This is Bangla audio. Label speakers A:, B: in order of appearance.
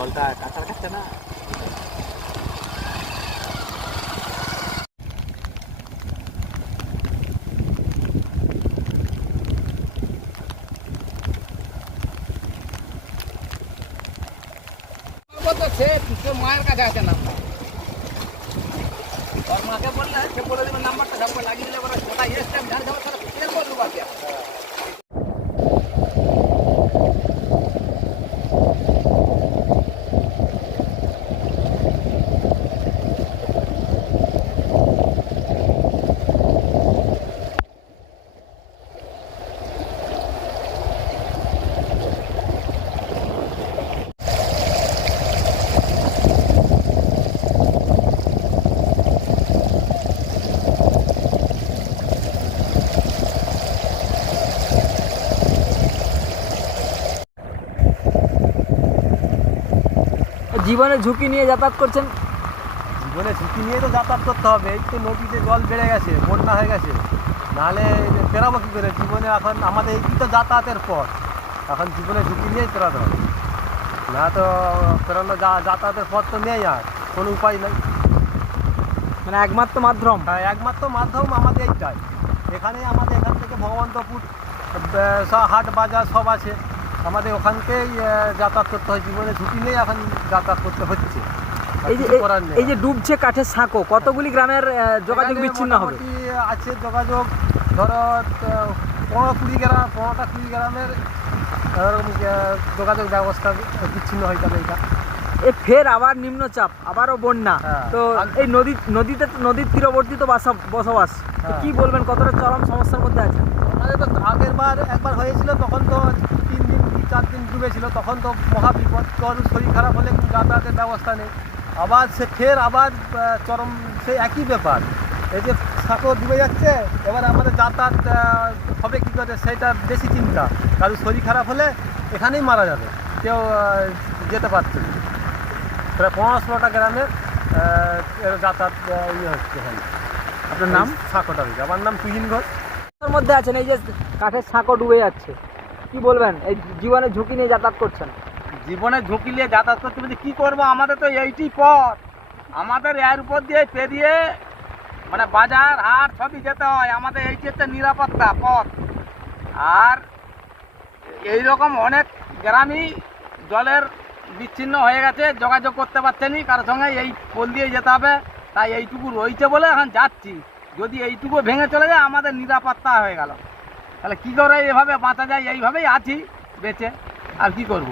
A: জলটা কাঁচার কাছে না।
B: মায়ের কাছে আছে নাম্বার ওর মাকে বললে সে বলে দেবে, নাম্বারটা ঝাপড়ে লাগিয়ে দিলে ওরা এসছে আমি ফের বলব বাকি?
C: জীবনে ঝুঁকি নিয়ে যাতায়াত করছেন?
D: জীবনে ঝুঁকি নিয়ে তো যাতায়াত করতে হবে এই তো নদীতে জল বেড়ে গেছে বন্যা হয়ে গেছে। নাহলে পেরাবো কী করে? জীবনে এখন আমাদের এই তো যাতায়াতের পথ। এখন জীবনে ঝুঁকি নিয়েই পেরাতে হবে। না তো পেরানো যা যাতায়াতের পথ তো নেই আর কোনো উপায় নেই।
C: মানে একমাত্র মাধ্যম?
D: হ্যাঁ একমাত্র মাধ্যম আমাদের এইটাই। এখানে আমাদের এখান থেকে ভগবন্তপুর হাট বাজার সব আছে। আমাদের ওখানকেই আহ, যাতায়াত করতে হয় জীবনে ঝুঁকি নেই এখন যাতায়াত করতে হচ্ছে।
C: এই যে এই যে ডুবছে কাঠের সাঁকো কতগুলি গ্রামের যোগাযোগ বিচ্ছিন্ন হবে?
D: আছে যোগাযোগ ধরো পনেরো কুড়ি গ্রাম পনেরোটা কুড়ি গ্রামের যোগাযোগ ব্যবস্থা বিচ্ছিন্ন হয়ে যাবে এটা।
C: এ ফের আবার নিম্নচাপ আবারও বন্যা।
D: হ্যাঁ।
C: তো এই নদী নদীতে নদীর তীরবর্তী তো বাসা বসবাস
D: হ্যাঁ।
C: কি বলবেন কতটা চরম সমস্যার মধ্যে আছে?
D: আমাদের তো আগের বার একবার হয়েছিল তখন তো দিন তখন তো মহা বিপদ শরীর খারাপ হলে যাতায়াতের ব্যবস্থা নেই। আবার সে ফের আবার চরম সেই একই ব্যাপার। এই যে সাঁকো ডুবে যাচ্ছে এবার আমাদের যাতায়াত হবে কী করে সেটা বেশি চিন্তা। কারণ শরীর খারাপ হলে এখানেই মারা যাবে কেউ যেতে পারছে না। প্রায় পনেরো ষোলোটা গ্রামের এর যাতায়াত ইয়ে হচ্ছে এখানে।
C: আপনার নাম?
D: সাঁকোটা আমার নাম তুহিন ঘোষ।
C: মধ্যে আছেন এই যে কাঠের সাঁকো ডুবে যাচ্ছে। কি বলবেন? এই জীবনে ঝুঁকি নিয়ে যাতায়াত করছেন।
B: জীবনে ঝুঁকি নিয়ে যাতায়াত করতে বলতে কী করব? আমাদের তো এইটি পথ। আমাদের এর উপর দিয়ে পেরিয়ে মানে বাজার, হাট সবই যেতে হয়। আমাদের এইটি একটা নিরাপত্তা পথ। আর এই রকম অনেক গ্রামই জলের বিচ্ছিন্ন হয়ে গেছে, যোগাযোগ করতে পারছে নি। কারোর সঙ্গে এই পোল দিয়ে যেতে হবে। তাই এইটুকু রয়েছে বলে এখন যাচ্ছি। যদি এইটুকু ভেঙে চলে যায়, আমাদের নিরাপত্তা হয়ে গেল। তাহলে কী করে এভাবে বাঁচা যায়? এইভাবেই আছি বেঁচে। আর কি করব?